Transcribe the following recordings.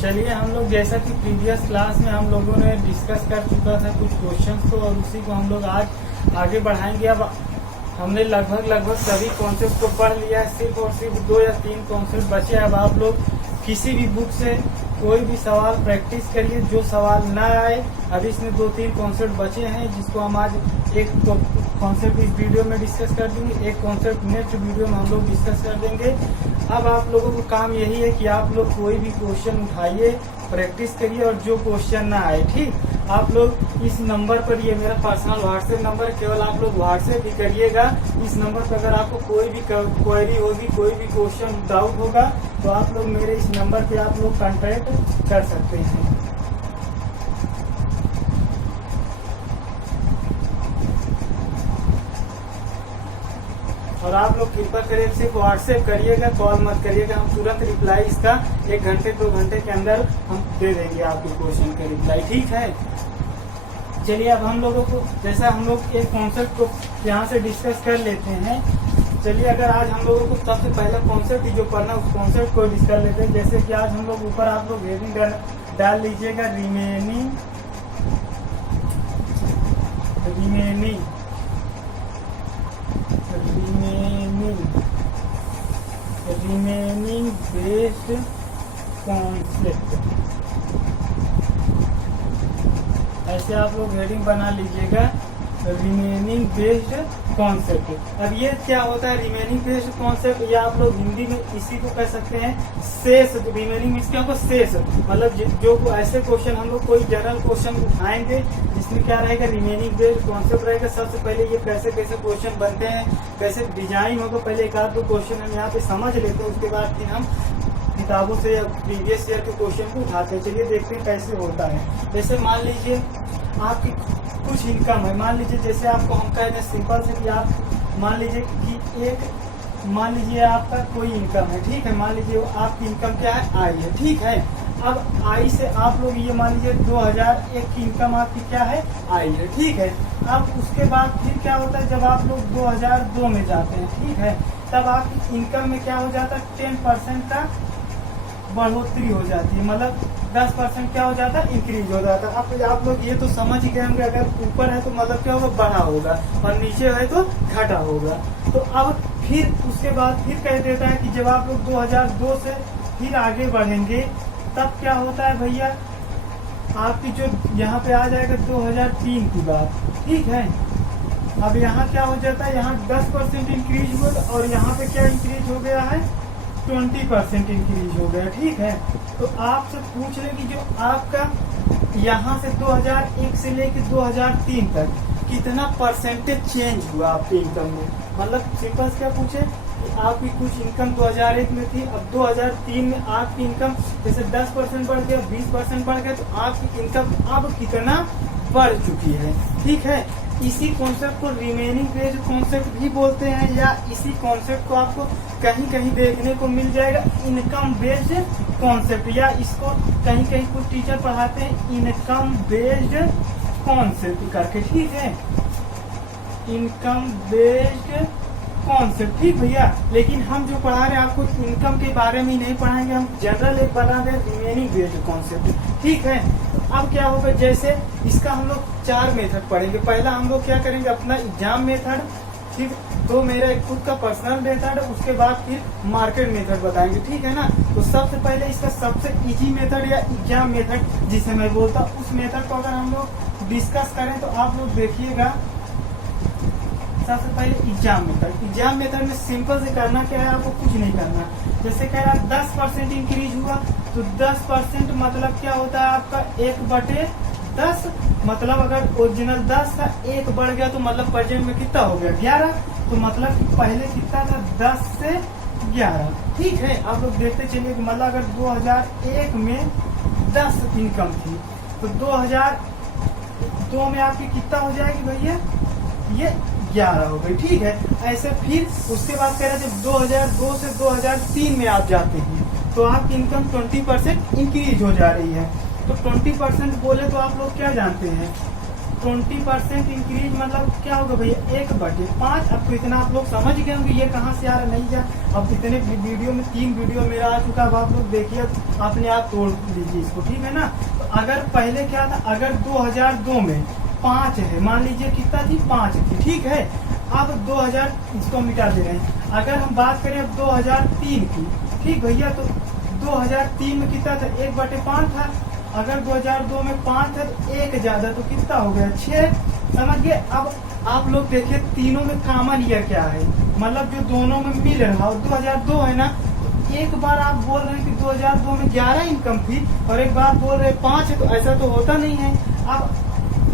चलिए हम लोग जैसा कि प्रीवियस क्लास में हम लोगों ने डिस्कस कर चुका था कुछ क्वेश्चंस को, और उसी को हम लोग आज आगे बढ़ाएंगे। अब हमने लगभग सभी कॉन्सेप्ट को पढ़ लिया है, सिर्फ और सिर्फ 2 या 3 कॉन्सेप्ट बचे। अब आप लोग किसी भी बुक से कोई भी सवाल प्रैक्टिस करिए, जो सवाल ना आए। अभी इसमें 2-3 कॉन्सेप्ट बचे हैं, जिसको हम आज एक कॉन्सेप्ट इस वीडियो में डिस्कस कर देंगे, एक कॉन्सेप्ट नेक्स्ट वीडियो में हम लोग डिस्कस कर देंगे। अब आप लोगों को काम यही है कि आप लोग कोई भी क्वेश्चन उठाइए, प्रैक्टिस करिए, और जो क्वेश्चन ना आए, ठीक, आप लोग इस नंबर पर, ये मेरा पर्सनल व्हाट्सएप नंबर, केवल आप लोग व्हाट्सएप ही करिएगा। इस नंबर पर अगर आपको कोई भी क्वेरी होगी, कोई भी क्वेश्चन डाउट होगा, तो आप लोग मेरे इस नंबर पे आप लोग कांटेक्ट कर सकते हैं। और आप लोग कृपा करके सिर्फ व्हाट्सएप करिएगा, कॉल मत करिएगा। हम तुरंत रिप्लाई इसका 1 घंटे 2 घंटे के अंदर हम दे देंगे आपके क्वेश्चन का रिप्लाई, ठीक है। चलिए अब हम लोगों को, जैसा हम लोग एक कॉन्सेप्ट को यहाँ से डिस्कस कर लेते हैं। चलिए अगर आज हम लोगों को सबसे पहला कॉन्सेप्ट ही जो पढ़ना, उस कॉन्सेप्ट को डिस्कस लेते हैं। जैसे कि आज हम लोग ऊपर आप लोग हेडिंग डाल लीजिएगा, रिमेनिंग बेस्ड कॉन्सेप्ट, ऐसे आप लोग हेडिंग बना लीजिएगा, रिमेनिंग बेस्ड कॉन्सेप्ट। अब ये क्या होता है रिमेनिंग बेस्ड कॉन्सेप्ट, या आप लोग हिंदी में इसी को कह सकते हैं शेष। रिमेनिंग मीन्स क्या होगा, शेष, मतलब जो ऐसे क्वेश्चन हम लोग कोई जनरल क्वेश्चन उठाएंगे जिसमें क्या रहेगा, रिमेनिंग बेस्ड कॉन्सेप्ट रहेगा। सबसे पहले ये कैसे कैसे क्वेश्चन बनते हैं, कैसे डिजाइन होगा, पहले 1-2 क्वेश्चन हम यहाँ पे समझ लेते हैं, उसके बाद फिर हम किताबों से या प्रीवियस ईयर के क्वेश्चन को उठाते हैं। चलिए देखते हैं कैसे होता है। जैसे मान लीजिए आपकी कुछ इनकम है, मान लीजिए जैसे आपको हम कह दें सिंपल से कि आप मान लीजिए कि मान लीजिए आपका कोई इनकम है, ठीक है। मान लीजिए आपकी इनकम क्या है, आई है, ठीक है। अब आई से आप लोग ये मान लीजिए 2001 की इनकम आपकी क्या है, आई है, ठीक है। अब उसके बाद फिर क्या होता है, जब आप लोग 2002 में जाते हैं, ठीक है, तब आपकी इनकम में क्या हो जाता है, 10% का बढ़ोतरी हो जाती है, मतलब 10% क्या हो जाता है, इंक्रीज हो जाता है। अब आप लोग ये तो समझ ही गए होंगे, अगर ऊपर है तो मतलब क्या होगा, बढ़ा होगा, और नीचे है तो घटा होगा। तो अब फिर उसके बाद फिर कह देता है कि जब आप लोग 2002 से फिर आगे बढ़ेंगे, तब क्या होता है भैया, आपकी जो यहाँ पे आ जाएगा 2003 की बात, ठीक है। अब यहाँ क्या हो जाता है, यहाँ 10% इंक्रीज हुआ, और यहाँ पे क्या इंक्रीज हो गया है, 20% इंक्रीज हो गया, ठीक है। तो आपसे पूछ रहे कि जो आपका यहाँ से 2001 से लेकर 2003 तक कितना परसेंटेज चेंज हुआ आपकी इनकम में, मतलब सिंपल क्या पूछे कि आपकी कुछ इनकम 2001 में थी, अब 2003 में आपकी इनकम जैसे 10% बढ़ गया, 20% बढ़ गया, तो आपकी इनकम अब कितना बढ़ चुकी है, ठीक है। इसी कॉन्सेप्ट को रिमेनिंग बेस्ड कॉन्सेप्ट भी बोलते हैं, या इसी कॉन्सेप्ट को आपको कहीं कहीं देखने को मिल जाएगा इनकम बेस्ड कॉन्सेप्ट, या इसको कहीं कहीं कुछ टीचर पढ़ाते हैं इनकम बेस्ड कॉन्सेप्ट करके, ठीक है, इनकम बेस्ड कॉन्सेप्ट, ठीक भैया। लेकिन हम जो पढ़ा रहे हैं आपको इनकम के बारे में ही नहीं पढ़ाएंगे, हम जनरल एक बना रहे रिमेनिंग बेस्ड कॉन्सेप्ट, ठीक है। अब क्या होगा, जैसे इसका हम लोग 4 मेथड पढ़ेंगे। पहला हम लोग क्या करेंगे, अपना एग्जाम मेथड, फिर 2 मेरा खुद का पर्सनल मेथड, उसके बाद फिर मार्केट मेथड बताएंगे, ठीक है ना। तो सबसे पहले इसका सबसे इजी मेथड या एग्जाम मेथड जिसे मैं बोलता हूँ, उस मेथड को अगर हम लोग डिस्कस करें तो आप लोग देखिएगा। सबसे पहले एग्जाम मेथड में सिंपल से करना क्या है, आपको कुछ नहीं करना। जैसे कह रहा है 10% इंक्रीज हुआ, तो 10% मतलब क्या होता है आपका 1/10, मतलब अगर ओरिजिनल 10 था, 1 बढ़ गया तो मतलब प्रेजेंट में कितना हो गया, 11। तो मतलब पहले कितना था, 10 से 11, ठीक है। आप लोग देखते चलिए कि मतलब अगर 2001 में 10 इनकम थी, तो 2002 में आपकी कितना हो जाएगी भैया, ये 11 हो गई, ठीक है। ऐसे फिर उसके बाद कह रहे जब 2002 से 2003 में आप जाते हैं, तो आपकी इनकम 20% इंक्रीज हो जा रही है। तो 20% बोले तो आप लोग क्या जानते हैं, 20% इंक्रीज मतलब क्या होगा भैया 1/5। अब तो इतना आप लोग समझ गए होंगे ये कहाँ से आ रहा नहीं जा। अब इतने वीडियो में 3 वीडियो मेरा आ चुका। अब आप लोग देखिए अपने आप तोड़ लीजिए इसको, ठीक है ना। तो अगर पहले क्या था, अगर 2002 में 5 है, मान लीजिए कितना थी 5 थी, ठीक है। अब 2000 इसको मिटा दे रहे हैं। अगर हम बात करें अब 2003 की, ठीक भैया, तो 2003 में कितना था 1/5 था। अगर 2002 में 5 था तो 1 ज्यादा तो कितना हो गया 6, समझ गए। अब आप लोग देखिए तीनों में कॉमन ईयर क्या है, मतलब जो दोनों में मिल रहा है 2002 है ना। तो एक बार आप बोल रहे हैं कि 2002 में 11 इनकम थी और एक बार बोल रहे हैं 5 है, तो ऐसा तो होता नहीं है। अब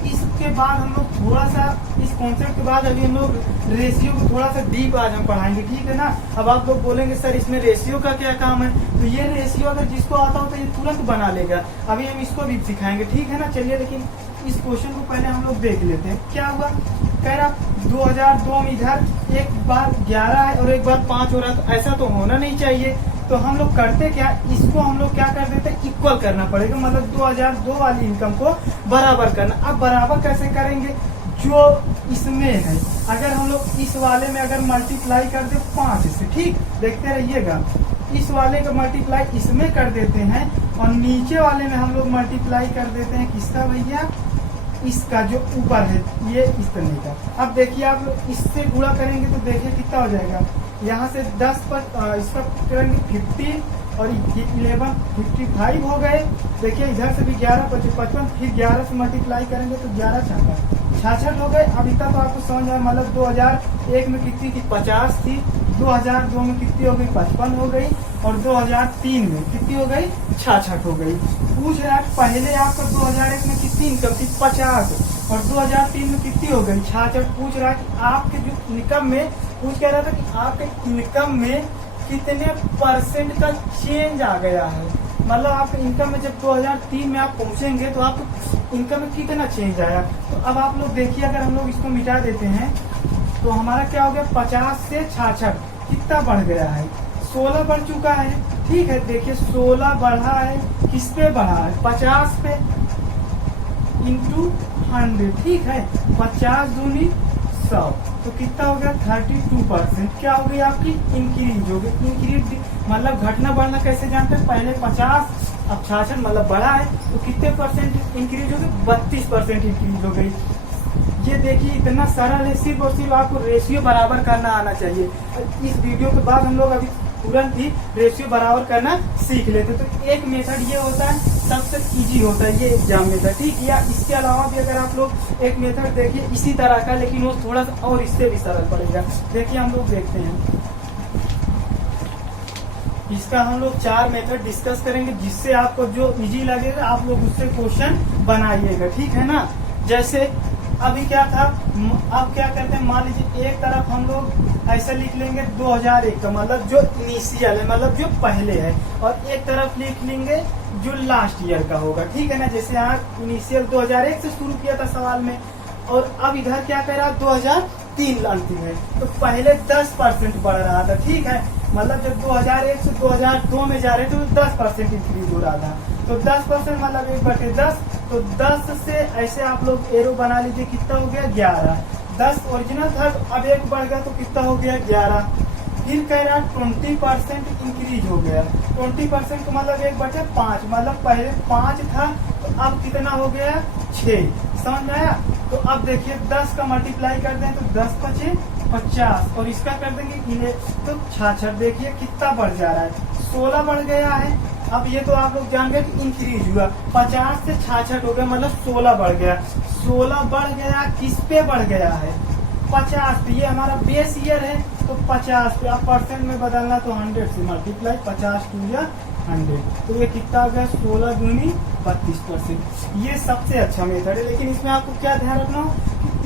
इसके बाद हम लोग थोड़ा सा इस कॉन्सेप्ट के बाद अभी हम लोग रेशियो को थोड़ा सा डीप आज हम पढ़ाएंगे, ठीक है ना। अब आप लोग बोलेंगे सर इसमें रेशियो का क्या काम है, तो ये रेशियो अगर जिसको आता हो तो ये तुरंत बना लेगा। अभी हम इसको भी सिखाएंगे, ठीक है ना। चलिए लेकिन इस क्वेश्चन को पहले हम लोग देख लेते हैं। क्या हुआ, कह रहा 2002 में इधर एक बार 11 है और एक बार 5 हो रहा है, तो ऐसा तो होना नहीं चाहिए। तो हम लोग करते क्या, इसको हम लोग क्या कर देते हैं, इक्वल करना पड़ेगा, मतलब 2002 वाली इनकम को बराबर करना। अब बराबर कैसे करेंगे, जो इसमें है अगर हम लोग इस वाले में अगर मल्टीप्लाई कर दे 5 से, ठीक, देखते रहिएगा, इस वाले का मल्टीप्लाई इसमें कर देते हैं और नीचे वाले में हम लोग मल्टीप्लाई कर देते हैं किसका भैया, इसका जो ऊपर है ये इस तरह का। अब देखिए आप लोग इससे गुणा करेंगे तो देखिए कितना हो जाएगा, यहाँ से 10 पर इसका करेंगे 50 और 11 55 हो गए। देखिए इधर से भी 11 55, फिर 11 से मल्टीप्लाई करेंगे तो 11 66 हो गए। अब इतना तो आपको समझ आया, मतलब 2001 में कितनी थी 50 थी, 2002 में कितनी हो गई 55 हो गई और 2003 में कितनी हो गई 66 हो गई। पूछ रहा है पहले आपका 2001 में कितनी इनकम थी 50 और 2003 में कितनी हो गई 66। पूछ रहा है कि आपके जो इनकम में, पूछ कह रहा था कि आपके इनकम में कितने % का चेंज आ गया है, मतलब आपके इनकम में जब 2003 में आप पहुंचेंगे तो आपको इनकम में कितना चेंज आया। तो अब आप लोग देखिए अगर हम लोग इसको मिटा देते हैं तो हमारा क्या हो गया 50 से 66 कितना बढ़ गया है 16 बढ़ चुका है, ठीक है। देखिए 16 बढ़ा है, किस पे बढ़ा है 50 पे इंटू 100, ठीक है। 50 दूनी 100 तो कितना हो गया 32%। क्या हो गई आपकी इंक्रीज हो गई। इंक्रीज मतलब घटना बढ़ना कैसे जानते हैं, पहले 50 अब 66 मतलब बढ़ा है तो कितने % इंक्रीज हो गई 32% इंक्रीज हो गई। ये देखिए इतना सरल है, सिर्फ और सिर्फ आपको रेशियो बराबर करना आना चाहिए। इस वीडियो के बाद हम लोग अभी तुरंत ही रेशियो बराबर करना सीख लेते। तो एक मेथड ये होता है सबसे इजी होता है ये एग्जाम मेथड, ठीक। या इसके अलावा भी अगर आप लोग एक मेथड देखिए इसी तरह का, लेकिन वो थोड़ा सा और इससे भी सरल पड़ेगा। देखिए हम लोग देखते हैं, इसका हम लोग 4 मेथड डिस्कस करेंगे, जिससे आपको जो इजी लगेगा आप लोग उससे क्वेश्चन बनाइएगा, ठीक है ना। जैसे अभी क्या था, अब क्या करते हैं, मान लीजिए एक तरफ हम लोग ऐसे लिख लेंगे 2001 का, मतलब जो इनिशियल है, मतलब जो पहले है, और एक तरफ लिख लेंगे जो लास्ट ईयर का होगा, ठीक है ना। जैसे यहाँ इनिशियल 2001 से शुरू किया था सवाल में, और अब इधर क्या कह रहा है 2003 अंतिम है, तो पहले 10% बढ़ रहा था, ठीक है। मतलब जब 2001 से 2002 में जा रहे थे तो 10% इंक्रीज हो रहा था, तो 10% मतलब 1/10, तो 10 से ऐसे आप लोग एरो बना लीजिए, कितना हो गया 11। 10 ओरिजिनल था, तो अब 1 बढ़ गया तो कितना हो गया 11। फिर कह रहा 20% इंक्रीज हो गया, 20% का मतलब 1/5, मतलब पहले 5 था तो अब कितना हो गया 6, समझ में आया। तो अब देखिए 10 का मल्टीप्लाई कर दें तो 10 × 50 और इसका कर देंगे तो 66, देखिए कितना बढ़ जा रहा है 16 बढ़ गया है। अब ये तो आप लोग जान गए कि इंक्रीज हुआ, 50 से 66 हो गया, मतलब 16 बढ़ गया। 16 बढ़ गया किस पे बढ़ गया है 50 पे, ये हमारा बेस ईयर है तो 50 पे। अब परसेंट में बदलना तो 100 से मल्टीप्लाई, 50 2 या 100, तो ये कितना हो गया 16 दूनी 32%। ये सबसे अच्छा मेथड है, लेकिन इसमें आपको क्या ध्यान रखना हो,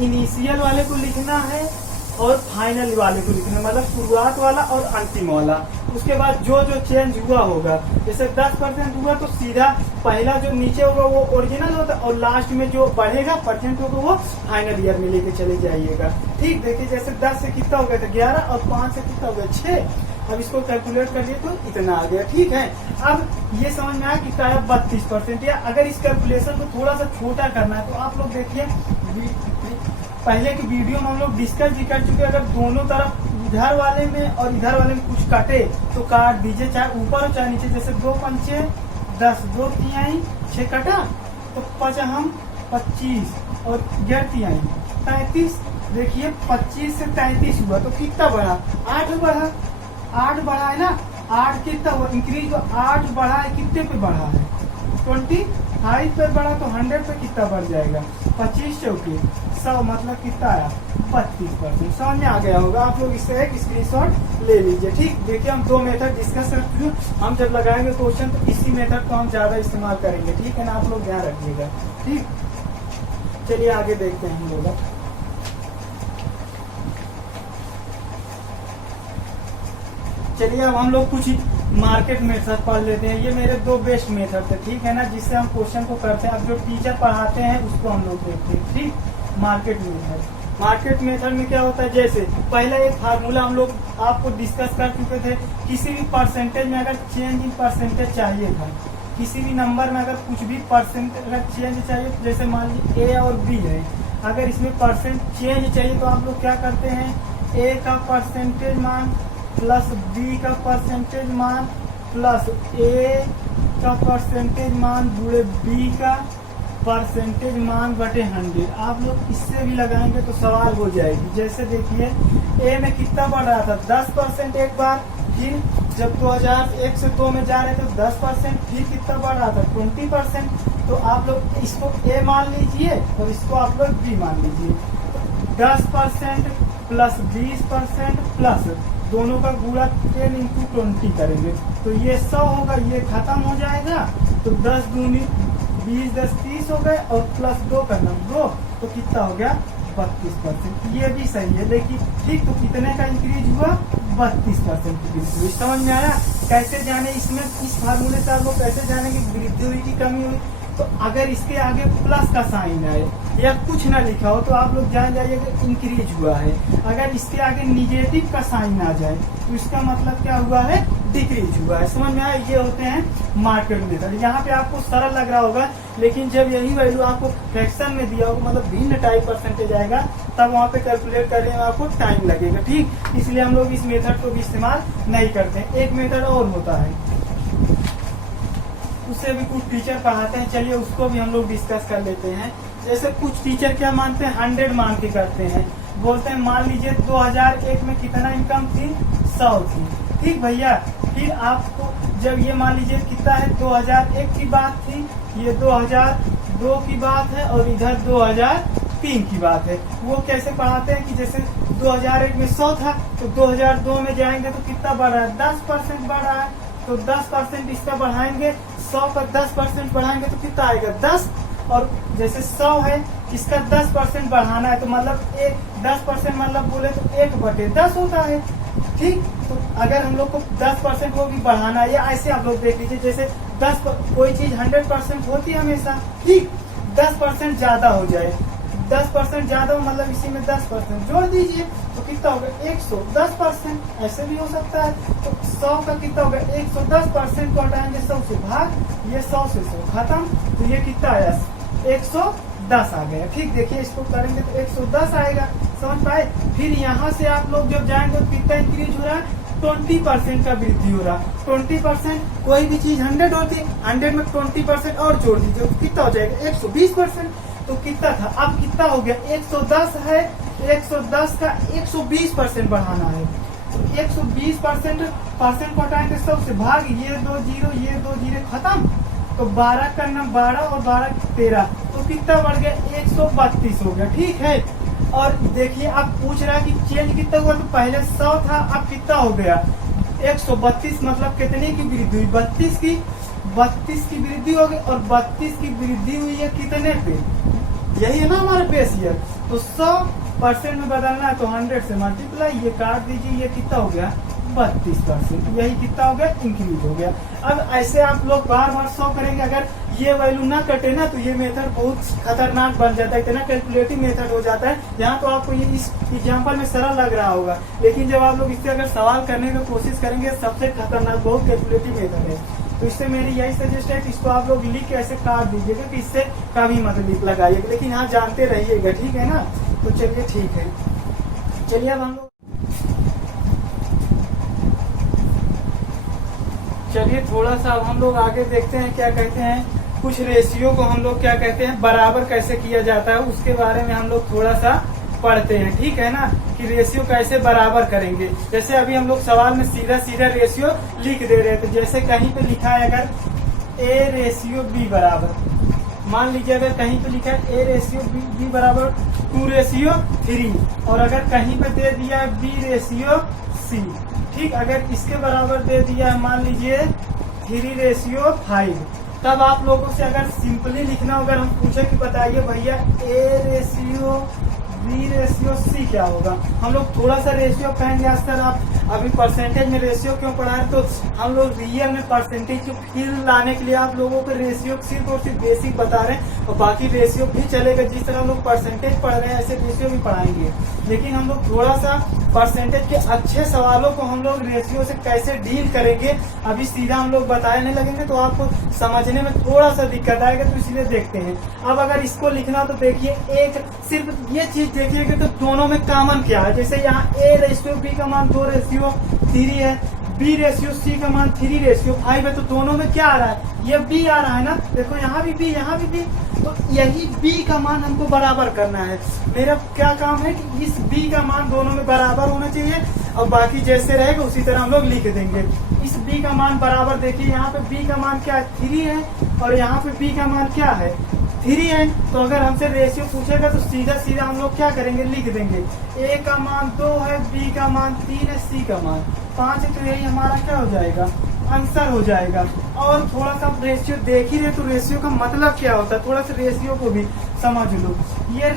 इनिशियल वाले को लिखना है और फाइनल वाले को लिखना है, मतलब शुरुआत वाला और अंतिम वाला। उसके बाद जो जो चेंज हुआ होगा, जैसे 10% हुआ तो सीधा पहला जो नीचे होगा वो ओरिजिनल होता, और लास्ट में जो बढ़ेगा % होगा वो फाइनल ईयर में लेके चले जाइएगा, ठीक। देखिए जैसे 10 से कितना हो गया था 11 और 5 से कितना हो गया 6, अब इसको कैलकुलेट करिए तो इतना आ गया, ठीक है। अब ये समझ में आया कि क्या 32%, या अगर इस कैलकुलेशन को थोड़ा सा छोटा करना है तो आप लोग देखिए पहले की वीडियो में हम लोग डिस्कस भी कर चुके, अगर दोनों तरफ इधर वाले में और इधर वाले में कुछ कटे तो काट दीजिए, चाहे ऊपर हो चाहे नीचे। जैसे 2 पंचे 10, 2 तिहाई 6 कटा तो 5 हम 25 और 11 तिहाई 33। देखिए 25 से 33 हुआ तो कितना बढ़ा, 8 बढ़ा, 8 बढ़ा है ना। 8 कितना हुआ इंक्रीज, 8 बढ़ा है, कितने पे बढ़ा है 25 पे बढ़ा तो 100 पे कितना बढ़ जाएगा 25 चौके 100, मतलब कितना आया 32%। समझ में आ गया होगा, आप लोग इससे एक स्क्रीनशॉट ले लीजिए। ठीक, देखिए हम 2 मेथड डिस्कस कर चुके हैं, हम जब लगाएंगे क्वेश्चन तो इसी मेथड को हम ज्यादा इस्तेमाल करेंगे। ठीक है ना, आप लोग ध्यान रखिएगा। ठीक, चलिए आगे देखते हैं हम लोग। चलिए अब हम लोग कुछ मार्केट मेथड पढ़ लेते हैं। ये मेरे 2 बेस्ट मेथड थे, ठीक है ना, जिससे हम क्वेश्चन को करते हैं। अब जो टीचर पढ़ाते हैं उसको हम लोग देखते हैं। ठीक, मार्केट मेथड। मार्केट मेथड में क्या होता है, जैसे पहला एक फार्मूला हम लोग आपको डिस्कस कर चुके थे। किसी भी परसेंटेज में अगर चेंज इन परसेंटेज चाहिए था, किसी भी नंबर में अगर कुछ भी परसेंटेज अगर चेंज चाहिए, जैसे मान लीजिए ए और बी है, अगर इसमें परसेंट चेंज चाहिए तो आप लोग क्या करते हैं, ए का परसेंटेज मान प्लस बी का परसेंटेज मान प्लस ए का परसेंटेज मान गुणे बी का परसेंटेज मान बटे 100। आप लोग इससे भी लगाएंगे तो सवाल हो जाएगी। जैसे देखिए ए में कितना बढ़ रहा था 10% एक बार, फिर जब 2001 से 2 में जा रहे थे तो 10%, फिर कितना बढ़ रहा था 20%। तो आप लोग इसको ए मान लीजिए और इसको आप लोग बी मान लीजिए। 10% प्लस 20% प्लस दोनों का गुणा 10 into 20 करेंगे तो ये 100 होगा, ये खत्म हो जाएगा। तो 10 दूनी 20, 10 30 हो गए और प्लस 2 करना 2 तो कितना हो गया 32%। ये भी सही है, लेकिन ठीक तो कितने का इंक्रीज हुआ 32% की वृद्धि हुई। समझ में आया कैसे जाने, इसमें इस फार्मूले से आप लोग कैसे जानेंगे वृद्धि हुई की कमी हुई। तो अगर इसके आगे प्लस का साइन आए या कुछ ना लिखा हो तो आप लोग जान जाइए कि इंक्रीज हुआ है। अगर इसके आगे निगेटिव का साइन आ जाए तो इसका मतलब क्या हुआ है, डिक्रीज हुआ है। समझ में आया, ये होते हैं मार्केट मेथड। यहाँ पे आपको सरल लग रहा होगा, लेकिन जब यही वैल्यू आपको फ्रैक्शन में दिया होगा, मतलब भिन्न टाइप परसेंटेज आएगा, तब वहाँ पे कैलकुलेट करने में आपको टाइम लगेगा। ठीक, इसलिए हम लोग इस मेथड को भी इस्तेमाल नहीं करते। एक मेथड और होता है, उससे भी कुछ टीचर पढ़ाते हैं, चलिए उसको भी हम लोग डिस्कस कर लेते हैं। जैसे कुछ टीचर क्या मानते हैं 100 मान के करते हैं, बोलते हैं मान लीजिए 2001 में कितना इनकम थी 100 थी। ठीक भैया, फिर आपको जब ये मान लीजिए कितना है 2001 की बात थी, ये 2002 की बात है और इधर 2003 की बात है। वो कैसे पढ़ाते हैं कि जैसे 2001 में 100 था तो 2002 में जाएंगे तो कितना बढ़ रहा है 10% बढ़ रहा है, तो 10% इसका बढ़ाएंगे, 100 का 10% बढ़ाएंगे तो कितना आएगा 10। और जैसे 100 है इसका 10% बढ़ाना है तो मतलब 10% मतलब बोले तो 1/10 होता है। ठीक, तो अगर हम लोग को 10% को भी बढ़ाना है, या ऐसे आप लोग देख लीजिए जैसे 10 कोई चीज 100% होती है हमेशा, ठीक 10% ज्यादा हो जाए, 10% ज्यादा हो मतलब इसी में 10% जोड़ दीजिए तो कितना होगा 110%। ऐसे भी हो सकता है। तो 100 का कितना होगा 110% को हटाएंगे 100 से भाग, ये 100 से 100 खत्म, तो ये कितना आया 110 आ गया। ठीक, देखिए इसको करेंगे तो 110 आएगा। समझ पाए। फिर यहाँ से आप लोग जब जाएंगे तो कितना इंक्रीज हो रहा है 20% का वृद्धि हो रहा है। 20% कोई भी चीज 100 होती है, 100 में 20% और जोड़ दीजिए तो कितना हो जाएगा 120%। तो कितना था अब कितना हो गया 110 है, 110 का 120% बढ़ाना है तो 120% को हटाएंगे 100 से भाग, ये 2 जीरो ये 2 जीरो खत्म, तो 12 का नाम 12 और 12 13 तो कितना बढ़ गया 132 हो गया। ठीक है, और देखिए अब पूछ रहा है कि चेंज कितना हुआ, तो पहले 100 था अब कितना हो गया 132, मतलब कितने की वृद्धि हुई 32 की वृद्धि हो गई, और 32 की वृद्धि हुई है कितने पे, यही है ना हमारा बेस ईयर। तो 100% में बदलना है तो 100 से मल्टीप्लाई, ये काट दीजिए, ये कितना हो गया 32%, यही कितना हो गया इंक्रीज हो गया। अब ऐसे आप लोग बार बार 100 करेंगे, अगर ये वैल्यू ना कटे ना तो ये मेथड बहुत खतरनाक बन जाता है, इतना कैलकुलेटिव मेथड हो जाता है। यहाँ तो आपको ये इस एग्जाम्पल में सरल लग रहा होगा, लेकिन जब आप लोग इससे अगर सवाल करने की कोशिश करेंगे सबसे खतरनाक बहुत कैलकुलेटिव मेथड है। तो इससे मेरी यही सजेस्ट है कि इसको आप लोग लिख के ऐसे काट दीजिएगा कि इससे कभी मत लिख लगाइएगा, लेकिन यहाँ जानते रहिएगा, ठीक है ना। तो चलिए ठीक है, चलिए अब हम लोग चलिए थोड़ा सा अब हम लोग आगे देखते हैं क्या कहते हैं, कुछ रेशियो को हम लोग क्या कहते हैं बराबर कैसे किया जाता है उसके बारे में हम लोग थोड़ा सा पढ़ते हैं, ठीक है ना, कि रेशियो कैसे बराबर करेंगे। जैसे अभी हम लोग सवाल में सीधा सीधा रेशियो लिख दे रहे थे, जैसे कहीं पे लिखा है अगर ए रेशियो बी बराबर, मान लीजिए अगर कहीं पे लिखा है ए रेशियो बी बराबर 2:3, और अगर कहीं पे दे दिया है बी रेशियो सी, ठीक, अगर इसके बराबर दे दिया है मान लीजिए 3:5, तब आप लोगों से अगर सिंपली लिखना हो, अगर हम पूछे कि बताइए भैया A ratio B ratio C क्या होगा, हम लोग थोड़ा सा रेशियो कहेंगे। आज सर आप अभी परसेंटेज में रेशियो क्यों पढ़ा रहे, तो हम लोग रियल में परसेंटेज को फील लाने के लिए आप लोगों को रेशियो सिर्फ और सिर्फ बेसिक बता रहे हैं, और बाकी रेशियो भी चलेगा। जिस तरह हम लोग परसेंटेज पढ़ रहे हैं ऐसे रेशियो भी पढ़ाएंगे, लेकिन हम लोग थोड़ा सा परसेंटेज के अच्छे सवालों को हम लोग रेशियो से कैसे डील करेंगे अभी सीधा हम लोग बताने लगेंगे, तो आपको समझने में थोड़ा सा दिक्कत आएगा, तो इसलिए देखते हैं। अब अगर इसको लिखना तो देखिए, एक सिर्फ ये चीज देखिएगा तो दोनों में कॉमन क्या है। जैसे यहाँ ए रेशियो बी का मान 2:3 है, बी रेशियो सी का मान 3:5 है, तो दोनों में क्या आ रहा है, ये बी आ रहा है ना, देखो यहाँ भी बी यहाँ भी बी, तो यही बी का मान हमको बराबर करना है। मेरा क्या काम है कि इस बी का मान दोनों में बराबर होना चाहिए, और बाकी जैसे रहेगा उसी तरह हम लोग लिख देंगे। इस बी का मान बराबर देखिए, यहाँ पे बी का मान क्या है 3 है, और यहाँ पे बी का मान क्या है 3 है। तो अगर हमसे रेशियो पूछेगा तो सीधा सीधा हम लोग क्या करेंगे, लिख देंगे ए का मान 2 है, बी का मान 3 है, सी का मान 5 है, तो यही हमारा क्या हो जाएगा, आंसर हो जाएगा। और थोड़ा सा रेशियो देख ही रहे तो रेशियो का मतलब क्या होता है, थोड़ा सा रेशियो को भी समझ लो। ये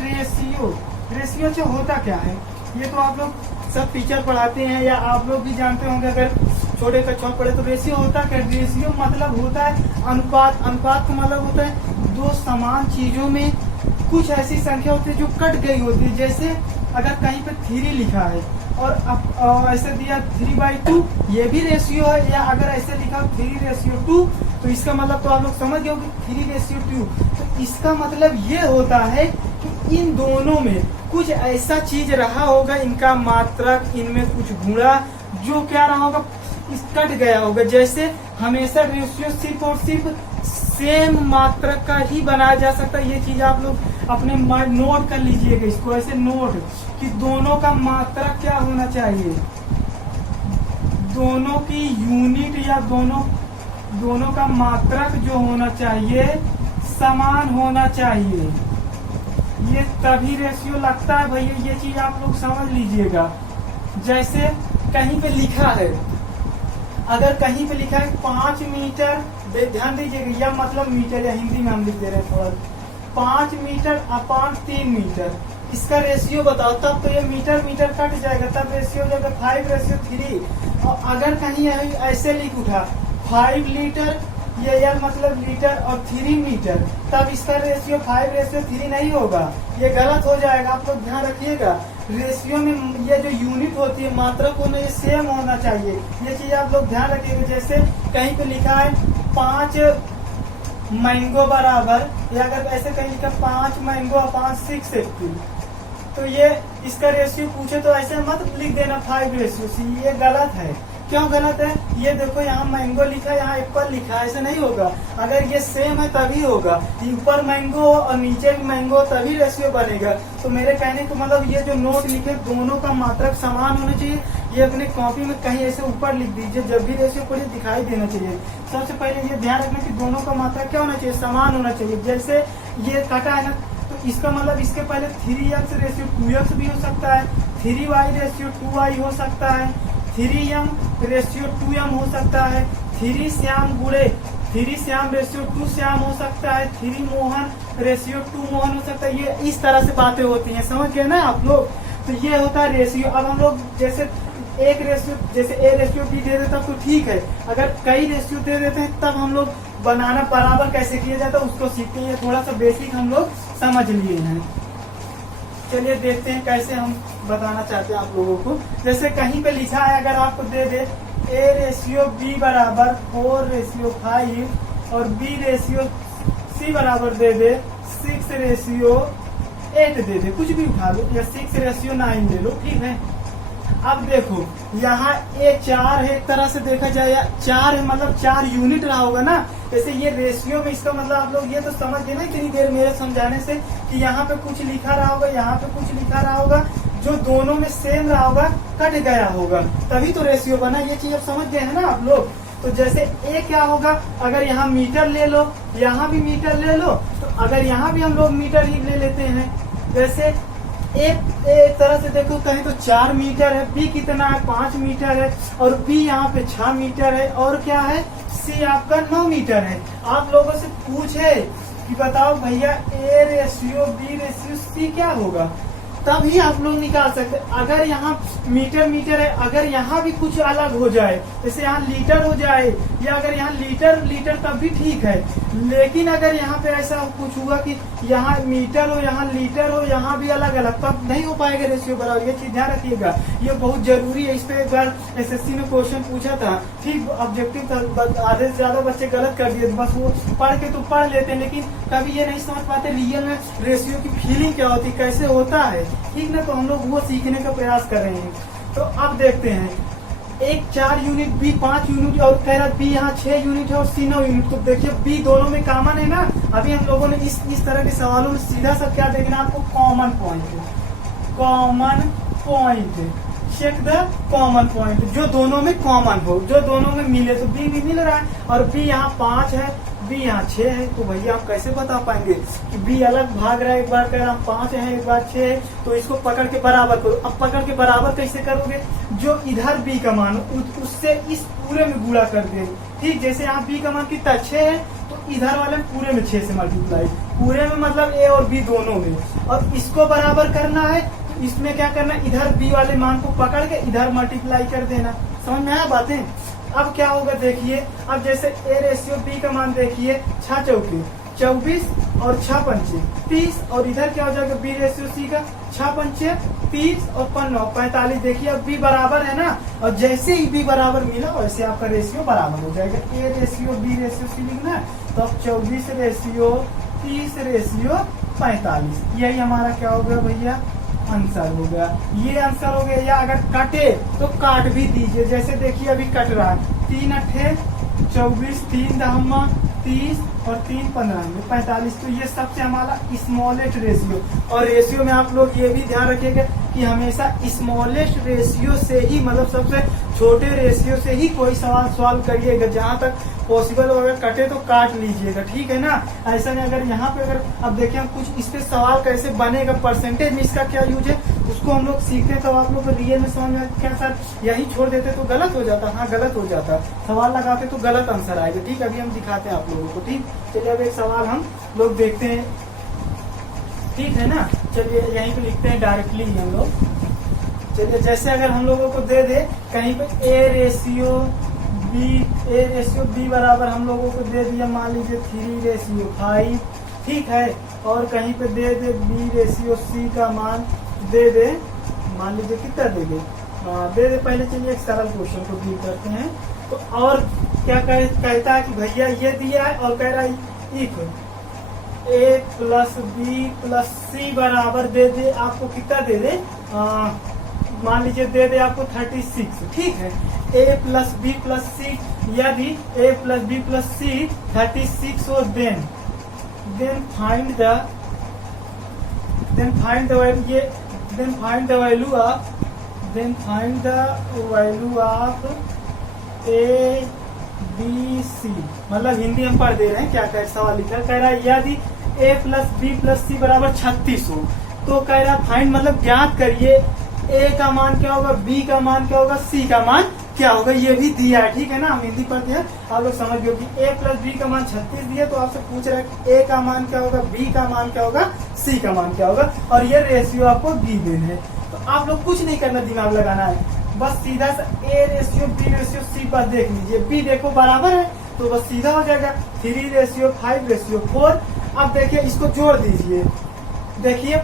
रेशियो जो होता क्या है, ये तो आप लोग सब टीचर पढ़ाते हैं या आप लोग भी जानते होंगे अगर छोटे कक्षा पढ़े, तो रेशियो होता क्या, रेशियो मतलब होता है अनुपात। अनुपात का मतलब होता है दो समान चीजों में कुछ ऐसी संख्या होती है जो कट गई होती है। जैसे अगर कहीं पे 3 लिखा है और ऐसे दिया 3/2, ये भी रेशियो है, या अगर ऐसे लिखा 3:2, तो इसका मतलब तो आप लोग समझ गए कि 3:2। तो इसका मतलब ये होता है कि इन दोनों में कुछ ऐसा चीज रहा होगा, इनका मात्रक, इनमें कुछ गुणा जो क्या रहा होगा, कट गया होगा। जैसे हमेशा रेशियो सिर्फ और सिर्फ सेम मात्रक का ही बनाया जा सकता है। ये चीज आप लोग अपने नोट कर लीजिएगा, इसको ऐसे नोट कि दोनों का मात्रक क्या होना चाहिए, दोनों की यूनिट या दोनों का मात्रक जो होना चाहिए समान होना चाहिए। ये तभी रेशियो लगता है भैया, ये चीज आप लोग समझ लीजिएगा। जैसे कहीं पे लिखा है, अगर कहीं पे लिखा है 5 मीटर, ध्यान दीजिएगा, या मतलब मीटर या हिंदी में हम लिख दे रहे हैं थोड़ा, 5 मीटर अपान 3 मीटर, इसका रेशियो बताओ, तब तो ये मीटर मीटर कट जाएगा, तब रेशियो हो जाएगा 5:3। और अगर कहीं ऐसे लिख उठा 5 लीटर, ये यार मतलब लीटर और 3 मीटर, तब इसका रेशियो 5:3 नहीं होगा, ये गलत हो जाएगा। आप लोग ध्यान रखिएगा, रेशियो में ये जो यूनिट होती है मात्रक होना, ये सेम होना चाहिए, ये चीज आप लोग ध्यान रखिएगा। जैसे कहीं पे लिखा है 5 मैंगो बराबर, या अगर ऐसे कहीं लिखा 5 मैंगो अपान 6 एप्पल, तो ये इसका रेशियो पूछे तो ऐसे मत लिख देना 5:3, ये गलत है। क्यों गलत है, ये देखो यहाँ मैंगो लिखा है, यहाँ एप्पल लिखा है, ऐसे नहीं होगा। अगर ये सेम है तभी होगा, ऊपर मैंगो और नीचे भी मैंगो, तभी रेशियो बनेगा। तो मेरे कहने का मतलब ये जो नोट लिखे दोनों का मात्रक समान होना चाहिए, ये अपने कॉपी में कहीं ऐसे ऊपर लिख दीजिए, जब भी रेशियो पढ़े दिखाई देना चाहिए। सबसे पहले ये ध्यान रखना कि दोनों का मात्रक क्या होना चाहिए, समान होना चाहिए। जैसे ये कटा है ना, तो इसका मतलब इसके पहले 3x रेशियो 2x भी हो सकता है, 3y रेशियो 2y हो सकता है, 3m रेशियो 2m हो सकता है, 3 श्याम गुणे 3 श्याम रेशियो 2 श्याम हो सकता है, 3 मोहन रेशियो 2 मोहन हो सकता है। ये इस तरह से बातें होती हैं, समझ गए ना आप लोग। तो ये होता है रेशियो। अब हम लोग जैसे एक रेशियो, जैसे ए रेशियो बी दे देता तो ठीक है, अगर कई रेशियो दे देते हैं तब हम लोग बनाना बराबर कैसे किया जाता है उसको सीखते हैं। थोड़ा सा बेसिक हम लोग समझ लिए हैं। चलिए देखते हैं कैसे हम बताना चाहते हैं आप लोगों को। जैसे कहीं पे लिखा है, अगर आपको दे दे ए रेशियो बी बराबर 4:5 और बी रेशियो सी बराबर दे दे 6:8 दे दे, कुछ भी उठा लो, या 6:9 ले लो, ठीक है। अब देखो यहाँ ए 4 है, एक तरह से देखा जाए, या 4 है मतलब 4 यूनिट रहा होगा ना। जैसे ये रेशियो में, इसका मतलब आप लोग ये तो समझ गए ना इतनी देर मेरे समझाने से कि यहाँ पे कुछ लिखा रहा होगा, यहाँ पे कुछ लिखा रहा होगा, जो दोनों में सेम रहा होगा कट गया होगा, तभी तो रेशियो बना। ये चीज अब समझ गए हैं ना आप लोग। तो जैसे ए क्या होगा, अगर यहाँ मीटर ले लो, यहाँ भी मीटर ले लो, तो अगर यहाँ भी हम लोग मीटर ही ले लेते हैं, जैसे एक तरह से देखो कहीं तो 4 मीटर है, बी कितना है 5 मीटर है, और बी यहाँ पे 6 मीटर है, और क्या है सी आपका 9 मीटर है। आप लोगों से पूछे कि बताओ भैया A ratio B ratio C क्या होगा, तभी आप लोग निकाल सकते। अगर यहाँ मीटर मीटर है, अगर यहाँ भी कुछ अलग हो जाए, जैसे यहाँ लीटर हो जाए, या अगर यहाँ लीटर लीटर तब भी ठीक है, लेकिन अगर यहाँ पे ऐसा कुछ हुआ कि यहाँ मीटर हो, यहाँ लीटर हो, यहाँ भी अलग अलग, तब नहीं हो पाएगा रेशियो बराबर। ये चीज ध्यान रखिएगा, ये बहुत जरूरी है। इस पे एक बार एसएससी ने क्वेश्चन पूछा था, ठीक ऑब्जेक्टिव था, आधे से ज्यादा बच्चे गलत कर दिए, बस वो पढ़ के तो पढ़ लेते हैं, लेकिन कभी ये नहीं समझ पाते रियल में रेशियो की फीलिंग क्या होती, कैसे होता है, ठीक ना। तो हम लोग वो सीखने का प्रयास कर रहे हैं। तो अब देखते हैं, एक 4 यूनिट, बी 5 यूनिट, और कह रहा बी यहाँ 6 यूनिट है और सी 9 यूनिट। तो देखिए बी दोनों में कॉमन है ना। अभी हम लोगों ने इस तरह के सवालों में सीधा सा क्या देखना, आपको common point check the common point, जो दोनों में कॉमन हो, जो दोनों में मिले। तो बी भी मिल रहा है, और बी यहाँ 5 है, बी यहाँ 6 है, तो भैया आप कैसे बता पाएंगे कि बी अलग भाग रहा है, एक बार कह रहा 5 है, एक बार 6 है, तो इसको पकड़ के बराबर करो। अब पकड़ के बराबर कैसे करोगे, जो इधर बी का मान उससे इस पूरे में गुणा कर देंगे, ठीक। जैसे यहाँ बी का मान कितना 6 है, तो इधर वाले पूरे में 6 से मल्टीप्लाई, पूरे में मतलब ए और बी दोनों में, और इसको बराबर करना है, तो इसमें क्या करना, इधर बी वाले मान को पकड़ के इधर मल्टीप्लाई कर देना। समझ में आया बातें। अब क्या होगा देखिए, अब जैसे ए रेशियो बी का मान देखिए, 6 चौके 24 और 6 पंचे 30, और इधर क्या हो जाएगा बी रेशियो सी का, 6 पंचे 30 और 9 45। देखिए अब बी बराबर है ना, और जैसे ही बी बराबर मिला वैसे आपका रेशियो बराबर हो जाएगा। A ratio B ratio C लिखना है, तो अब 24 रेशियो 30 रेशियो 45, यही हमारा क्या हो गया भैया, आंसर हो गया। ये आंसर हो गया। या अगर काटे तो काट भी दीजिए, जैसे देखिए अभी कट रहा है, 3 अट्ठे 24, 3 दहमा 30 और 3 15 45। तो ये सबसे हमारा स्मॉलेस्ट रेशियो। और रेशियो में आप लोग ये भी ध्यान रखिएगा कि हमेशा स्मॉलेस्ट रेशियो से ही, मतलब सबसे छोटे रेशियो से ही कोई सवाल सॉल्व करिएगा। जहां तक पॉसिबल हो, अगर कटे तो काट लीजिएगा, ठीक है ना। ऐसा नहीं, अगर यहाँ पे अगर अब देखिए हम कुछ इस पे सवाल कैसे बनेगा, परसेंटेज में इसका क्या यूज है, उसको हम लोग सीखते हैं, तो आप लोग को रियल में समझ में क्या सर यही छोड़ देते तो गलत हो जाता। हाँ गलत हो जाता, सवाल लगाते तो गलत आंसर आएगा, ठीक। अभी हम दिखाते हैं आप लोगों को, ठीक। चलिए अब एक सवाल हम लोग देखते हैं, ठीक है ना। चलिए यहीं पे लिखते हैं डायरेक्टली हम लोग। चलिए जैसे अगर हम लोगों को दे दे कहीं पे ए रेशियो बी बराबर हम लोगों को दे दिया, मान लीजिए 3:5, ठीक है। और कहीं पे दे दे बी रेशियो सी का मान दे दे, मान लीजिए कितना दे दे पहले चलिए एक सरल क्वेश्चन को डील करते हैं। तो और क्या कहता है कि भैया ये दिया है, और कह रहा है if A plus B plus C बराबर दे दे, आपको कितना दे दे, मान लीजिए दे दे आपको 36, ठीक है। A plus B plus C, यदि A plus B plus C 36 हो, then find the value of A B C. मतलब हिंदी हम पढ़ दे रहे हैं, क्या कह सवाल लिखा है, कह रहा है यदि A plus B plus C बराबर 36 हो, तो कह रहा है फाइंड मतलब ज्ञात करिए ए का मान क्या होगा, बी का मान क्या होगा, सी का मान क्या होगा। ये भी दिया है, ठीक है ना। हम हिंदी पढ़ते हैं, आप लोग समझ गए कि ए प्लस बी का मान 36 दिया, तो आपसे पूछ रहा है कि ए का मान क्या होगा, बी का मान क्या होगा, सी का मान क्या होगा, और ये रेशियो आपको गिवन है। तो आप लोग कुछ नहीं करना, दिमाग लगाना है, बस सीधा सा A ratio B ratio C पर देख लीजिए। बी देखो बराबर है, तो बस सीधा हो जाएगा 3:5:4। अब देखिए इसको जोड़ दीजिए, देखिए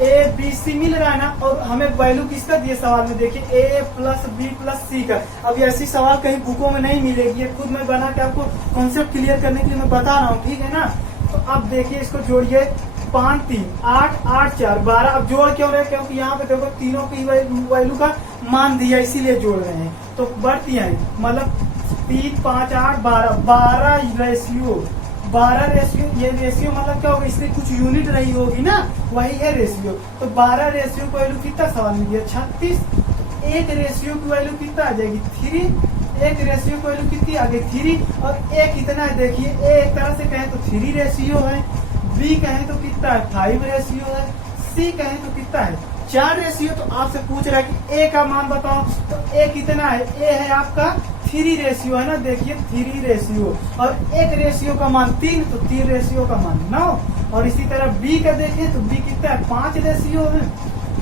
ए बी सी मिल रहा है ना, और हमें वैल्यू किसका दिए सवाल में, देखिए ए प्लस बी प्लस सी का। अब ऐसी सवाल कहीं बुकों में नहीं मिलेगी, ये खुद मैं बना के आपको कॉन्सेप्ट क्लियर करने के लिए मैं बता रहा हूँ, ठीक है ना। तो अब देखिए इसको जोड़िए, 5 3 8 8 4 12। अब जोड़ क्यों रहे, क्योंकि यहाँ पे देखो तीनों की वैल्यू का मान दिया, इसीलिए जोड़ रहे हैं। तो बढ़ती है, मतलब 3 5 8 12 12 रेशियो, 12 रेशियो। ये रेशियो मतलब क्या होगा, इसमें कुछ यूनिट रही होगी ना, वही है रेशियो। तो 12 रेशियो की वैल्यू कितना सवाल में दिया, 36। एक रेशियो की वैल्यू कितना आ जाएगी, 3। एक रेशियो की वैल्यू कितनी आ गई, 3। और ए कितना है, देखिए ए एक तरह से कहें तो 3 रेशियो है, बी कहें तो कितना है, 5 रेशियो है, सी कहें तो कितना है, 4 रेशियो। तो आपसे पूछ रहा है कि ए का मान बताओ, तो ए कितना है, ए है आपका 3 रेशियो है ना, देखिए 3 रेशियो। और एक रेशियो का मान 3, तो 3 रेशियो का मान 9। और इसी तरह बी का देखें तो बी कितना है, 5 रेशियो है।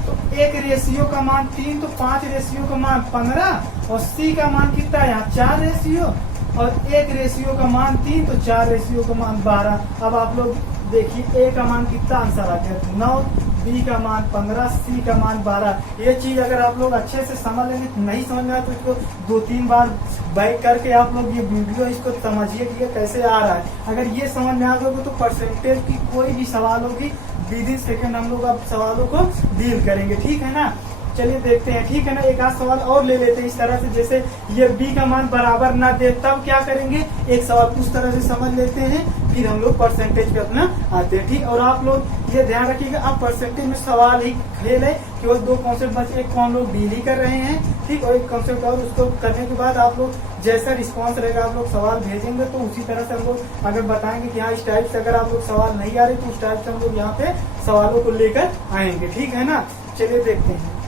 तो एक रेशियो का मान 3, तो 5 रेशियो का मान 15। और सी का मान कितना है, यहाँ 4 रेशियो। और एक रेशियो का मान 3, तो 4 रेशियो का मान 12। अब आप लोग देखिए ए का मान कितना आंसर आ गया, 9, बी का मान 15, सी का मान 12। ये चीज अगर आप लोग अच्छे से समझ लेंगे, नहीं समझ में आया तो इसको 2-3 बार बैक करके आप लोग ये वीडियो इसको समझिए कि ये कैसे आ रहा है। अगर ये समझ में आ गया तो परसेंटेज की कोई भी सवाल होगी विदिन सेकंड हम लोग अब सवालों को डील करेंगे, ठीक है ना। चलिए देखते हैं, ठीक है ना। एक आध सवाल और ले लेते हैं इस तरह से, जैसे ये b का मान बराबर ना दे तब क्या करेंगे, एक सवाल उस तरह से समझ लेते हैं, फिर हम लोग परसेंटेज पे अपना आते हैं, ठीक। और आप लोग ये ध्यान रखिएगा, आप परसेंटेज में सवाल ही खेल है, केवल 2 कॉन्सेप्ट बचे, एक को हम लोग डील ही कर रहे हैं, ठीक। और एक कॉन्सेप्ट और, उसको करने के बाद आप लोग जैसा रिस्पॉन्स रहेगा आप लोग सवाल भेजेंगे, तो उसी तरह से हम लोग अगर बताएंगे कि हाँ इस टाइप से अगर आप लोग सवाल नहीं आ रहे तो उस टाइप से हम लोग यहाँ पे सवालों को लेकर आएंगे, ठीक है ना। चलिए देखते हैं।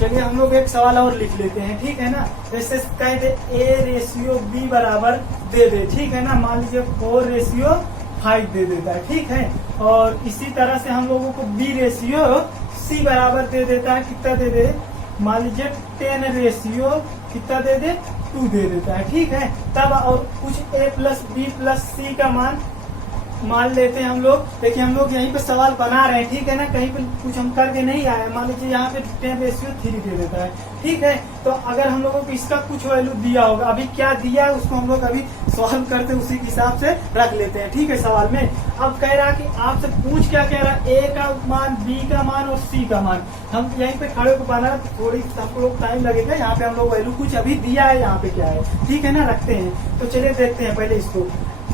चलिए हम लोग एक सवाल और लिख लेते हैं, ठीक है ना। जैसे कहते ए रेशियो बी बराबर दे दे, ठीक है ना। मान लीजिए 4 रेशियो 5 दे देता है, ठीक है। और इसी तरह से हम लोगों को बी रेशियो सी बराबर दे देता है, कितना दे दे, मान लीजिए 10 रेशियो कितना दे दे, 2 दे देता है, ठीक है। तब और कुछ ए प्लस बी प्लस सी का मान लेते हैं हम लोग। देखिए हम लोग यहीं पे सवाल बना रहे हैं, ठीक है ना, कहीं पे कुछ हम करके नहीं आए। मान लीजिए यहाँ पे 10 रेशियो 3 दे देता है, ठीक है। तो अगर हम लोगों को इसका कुछ वैल्यू दिया होगा, अभी क्या दिया है उसको हम लोग अभी सॉल्व करते उसी के हिसाब से रख लेते हैं, ठीक है। सवाल में अब कह रहा कि आपसे पूछ क्या कह रहा है, ए का मान, बी का मान और सी का मान। हम यहीं पे खड़े को बना, थोड़ी हम लोग टाइम लगेगा, यहाँ पे हम लोग वैल्यू कुछ अभी दिया है, यहाँ पे क्या है, ठीक है ना, रखते हैं। तो चलिए देखते हैं पहले इसको।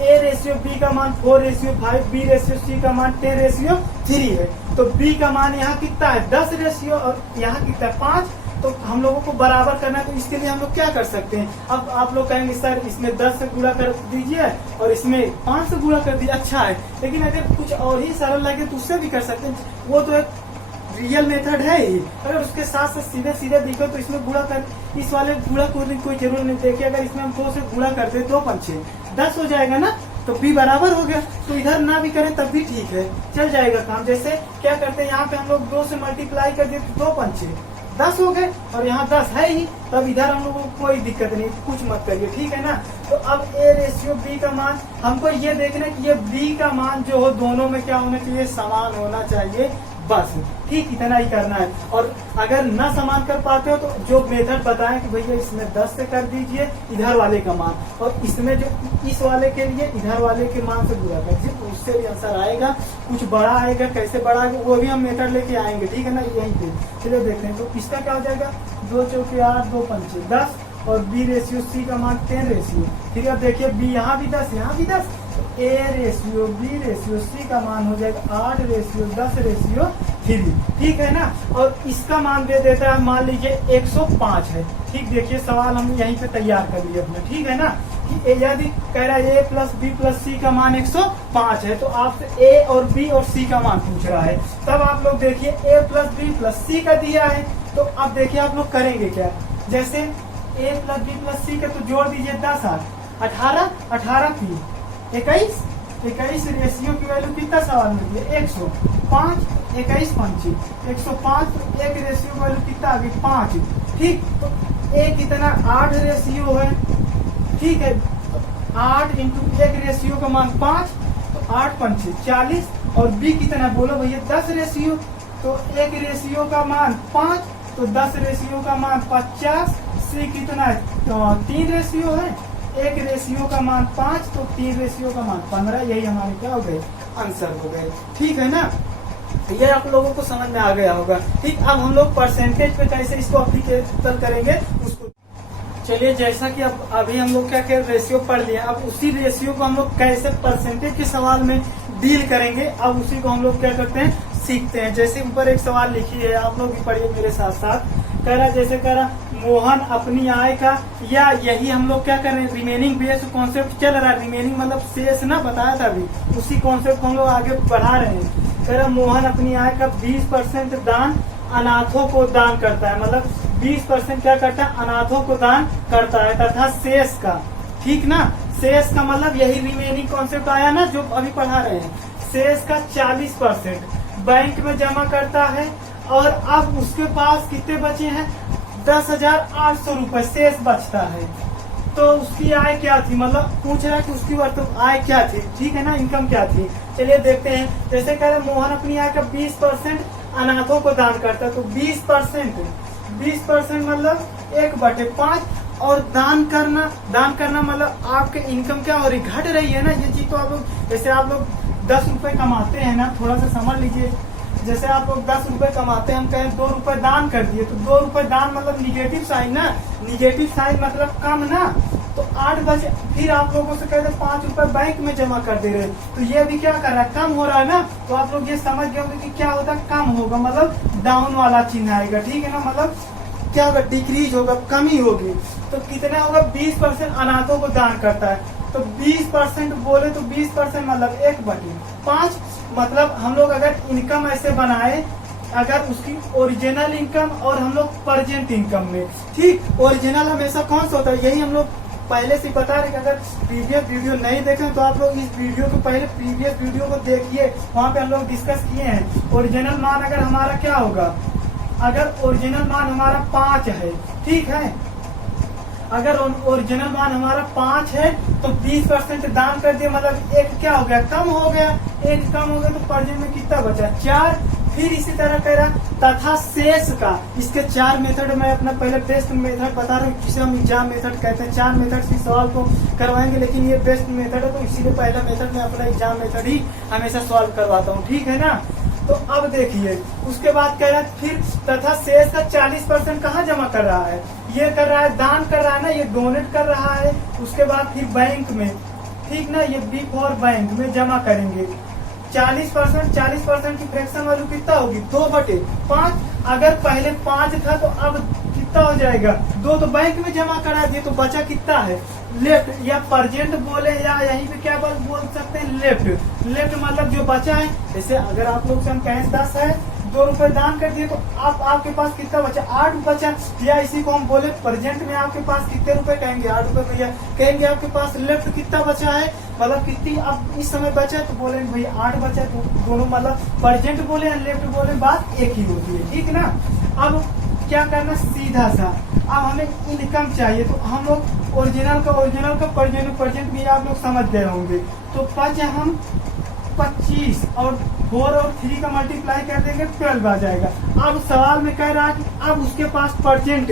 ए रेशियो बी का मान 4 रेशियो 5, बी रेशियो सी का मान 10 रेशियो 3 है। तो बी का मान यहाँ कितना है, 10 रेशियो, और यहाँ कितना है 5। तो हम लोगों को बराबर करना है, तो इसके लिए हम लोग क्या कर सकते हैं। अब आप लोग कहेंगे सर इसमें 10 से गुणा कर दीजिए और इसमें 5 से गुणा कर दीजिए, अच्छा है। लेकिन अगर कुछ और ही सरल लगे तो उससे भी कर सकते हैं, वो तो एक रियल मेथड है ही। अगर उसके साथ साथ सीधे सीधे दिखो तो इसमें गुणा कर, इस वाले गुणा करने की कोई जरूरत नहीं। देखिए अगर इसमें हम 2 से गुणा कर दे, 2 पंचे 10 हो जाएगा ना, तो b बराबर हो गया। तो इधर ना भी करें तब भी ठीक है, चल जाएगा काम। जैसे क्या करते हैं, यहाँ पे हम लोग 2 से मल्टीप्लाई कर दिए तो 2 पंचे 10 हो गए, और यहाँ 10 है ही, तब इधर हम लोगों को कोई दिक्कत नहीं, कुछ मत करिए, ठीक है ना। तो अब ए रेशियो बी का मान, हमको ये देखना कि ये बी का मान जो हो दोनों में क्या होना चाहिए, समान होना चाहिए, बस ठीक इतना ही करना है। और अगर ना समान कर पाते हो तो जो मेथड बताएं कि भैया इसमें 10 से कर दीजिए इधर वाले का मान, और इसमें जो इस वाले के लिए इधर वाले के मान से गुणा कर दीजिए, तो उससे भी आंसर आएगा। कुछ बड़ा आएगा, कैसे बड़ा आएगा वो भी हम मेथड लेके आएंगे, ठीक है ना, यहीं पे। चलिए देखते हैं, तो इसका क्या हो जाएगा, 2 चौके 8, 2 पंचे 10, और बी रेशियो सी का मान 10 रेशियो। फिर अब देखिए बी यहाँ भी 10, यहाँ भी 10, तो A ratio B ratio C का मान हो जाएगा 8 रेशियो 10 रेशियो 3, ठीक है ना। और इसका मान दे देता है, मान लीजिए 105 है, ठीक। देखिए सवाल हम यहीं पे तैयार कर लिए अपना, ठीक है ना, कि यदि कह रहा है ए प्लस बी प्लस सी का मान 105 है, तो आपसे ए और बी और सी का मान पूछ रहा है। तब आप लोग देखिए ए प्लस बी प्लस सी का दिया है, तो अब देखिए आप लोग करेंगे क्या। जैसे ए प्लस बी प्लस सी का तो जोड़ दीजिए 10 8 18 18 3 21 रेशियो की वैल्यू कितना सवाल में दिया, 105 21 पंची 105, तो एक रेशियो की वैल्यू कितना आ गई 5, ठीक। तो ए कितना 8 रेशियो है, ठीक है। 8 इंटू एक रेशियो का मान 5, तो 8 पंचे 40, और बी कितना है बोलो भैया 10 रेशियो, तो एक रेशियो का मान 5, तो 10 रेशियो का मान 50, सी कितना है तो 3 रेशियो है, एक रेशियो का मान 5, तो 3 रेशियो का मान 15, यही हमारे क्या हो गए आंसर हो गए। ठीक है ना, ये आप लोगों को समझ में आ गया होगा। ठीक, अब हम लोग परसेंटेज पे कैसे इसको अप्लीकेशन करेंगे उसको, चलिए जैसा कि अब अभी हम लोग क्या कर रेशियो पढ़ लिया, अब उसी रेशियो को हम लोग कैसे परसेंटेज के सवाल में डील करेंगे, अब उसी को हम लोग क्या करते हैं सीखते हैं। जैसे ऊपर एक सवाल लिखी है, आप लोग भी पढ़िए मेरे साथ साथ। कह रहा जैसे कह रहा मोहन अपनी आय का, या यही हम लोग क्या कर रहे हैं रिमेनिंग बेस्ड कॉन्सेप्ट चल रहा है, रिमेनिंग मतलब शेष ना बताया था अभी, उसी कॉन्सेप्ट को हम लोग आगे बढ़ा रहे हैं। कह रहा मोहन अपनी आय का 20% दान अनाथों को दान करता है, मतलब 20% क्या करता है अनाथों को दान करता है, तथा शेष का, ठीक ना, शेष का मतलब यही रिमेनिंग कॉन्सेप्ट आया ना जो अभी पढ़ा रहे हैं, शेष का 40% बैंक में जमा करता है, और अब उसके पास कितने बचे हैं 10,800 रुपए शेष बचता है, तो उसकी आय क्या थी, मतलब पूछ रहा है कि उसकी आय क्या थी, ठीक है ना, इनकम क्या थी। चलिए देखते हैं, जैसे कह रहे मोहन अपनी आय का 20% अनाथों को दान करता है, तो 20% मतलब 1/5, और दान करना मतलब आपके इनकम क्या हो रही घट रही है ना, ये चीज तो आप लोग, जैसे आप लोग 10 रुपए कमाते हैं ना, थोड़ा सा समझ लीजिए, जैसे आप लोग 10 रुपए कमाते हैं, हम कहें 2 रुपए दान कर दिए, तो 2 रुपए दान मतलब निगेटिव साइन ना, निगेटिव साइन मतलब कम ना, तो 8 बजे फिर आप लोगों से कहते 5 रुपए बैंक में जमा कर दे रहे, तो ये भी क्या कर रहा है कम हो रहा है ना, तो आप लोग ये समझ गए होंगे कि क्या होता है कम होगा, मतलब डाउन वाला चिन्ह आएगा, ठीक है ना, मतलब क्या होगा डिक्रीज होगा, कमी होगी, तो कितना होगा 20% अनाथों को दान करता है, तो 20% बोले तो 20% मतलब 1/5, मतलब हम लोग अगर इनकम ऐसे बनाए, अगर उसकी ओरिजिनल इनकम और हम लोग प्रेजेंट इनकम में, ठीक, ओरिजिनल हमेशा कौन सा होता है, यही हम लोग पहले से बता रहे कि अगर प्रीवियस वीडियो नहीं देखें तो आप लोग इस वीडियो के पहले प्रीवियस वीडियो को देखिए, वहाँ पे हम लोग डिस्कस किए हैं। ओरिजिनल मान अगर हमारा क्या होगा, अगर ओरिजिनल मान हमारा 5 है, ठीक है, अगर ओरिजिनल मान हमारा 5 है तो 20% दान कर दिया, मतलब एक क्या हो गया कम हो गया, एक कम हो गया, तो प्रेजेंट में कितना बचा 4। फिर इसी तरह कह रहा तथा शेष का, इसके 4 मेथड में अपना पहले बेस्ट मेथड बता रहा हूँ, जिसे हम एग्जाम मेथड कहते हैं, 4 मेथड से सवाल को करवाएंगे, लेकिन ये बेस्ट मेथड है, तो इसीलिए पहला मेथड में अपना एग्जाम मेथड ही हमेशा सॉल्व करवाता हूँ, ठीक है ना। तो अब देखिए उसके बाद कह रहा है फिर तथा शेष का 40% कहाँ जमा कर रहा है, ये कर रहा है दान कर रहा है ना, ये डोनेट कर रहा है, उसके बाद फिर बैंक में, ठीक ना, ये बी फॉर बैंक में जमा करेंगे। 40% की फ्रैक्शन वैल्यू कितना होगी 2/5, अगर पहले 5 था तो अब कितना हो जाएगा 2, तो बैंक में जमा करा दिए, तो बचा कितना है लेफ्ट, या प्रेजेंट बोले या यहीं पे क्या बोल सकते हैं लेफ्ट मतलब जो बचा है, जैसे अगर आप लोग से हम कहें 10 है, 2 रुपए दान कर दिए, तो आपके पास कितना बचा 8 बचा, या इसी को हम बोले प्रेजेंट में आपके पास कितने रुपए कहेंगे 8 रुपए भैया, कहेंगे आपके पास लेफ्ट कितना बचा है, मतलब कितनी अब इस समय बचा है, तो बोले भैया 8 बचा, तो दोनों मतलब प्रेजेंट बोले या लेफ्ट बोले बात एक ही होती है, ठीक ना। अब क्या करना सीधा सा, अब हमें इनकम चाहिए, तो हम लोग ओरिजिनल का प्रेजेंट भी आप लोग समझ गए होंगे, तो 5 हम 25 और 4 और 3 का मल्टीप्लाई कर देंगे 12 आ जाएगा। अब सवाल में कह रहा है कि अब उसके पास प्रेजेंट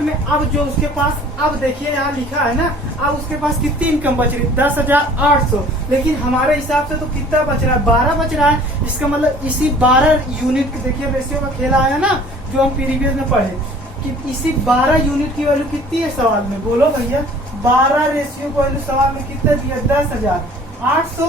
में अब जो उसके पास, अब देखिए यहाँ लिखा है ना, अब उसके पास कितनी इनकम बच रही 10,800, लेकिन हमारे हिसाब से तो कितना बच रहा है 12 बच रहा है, इसका मतलब इसी 12 यूनिट, देखिए रेशियो का खेला है ना जो हम प्रीवियस में पढ़े, कि इसी 12 यूनिट की वैल्यू कितनी है सवाल में, बोलो भैया 12 रेशियो की वैल्यू सवाल में कितना दिया 10,800,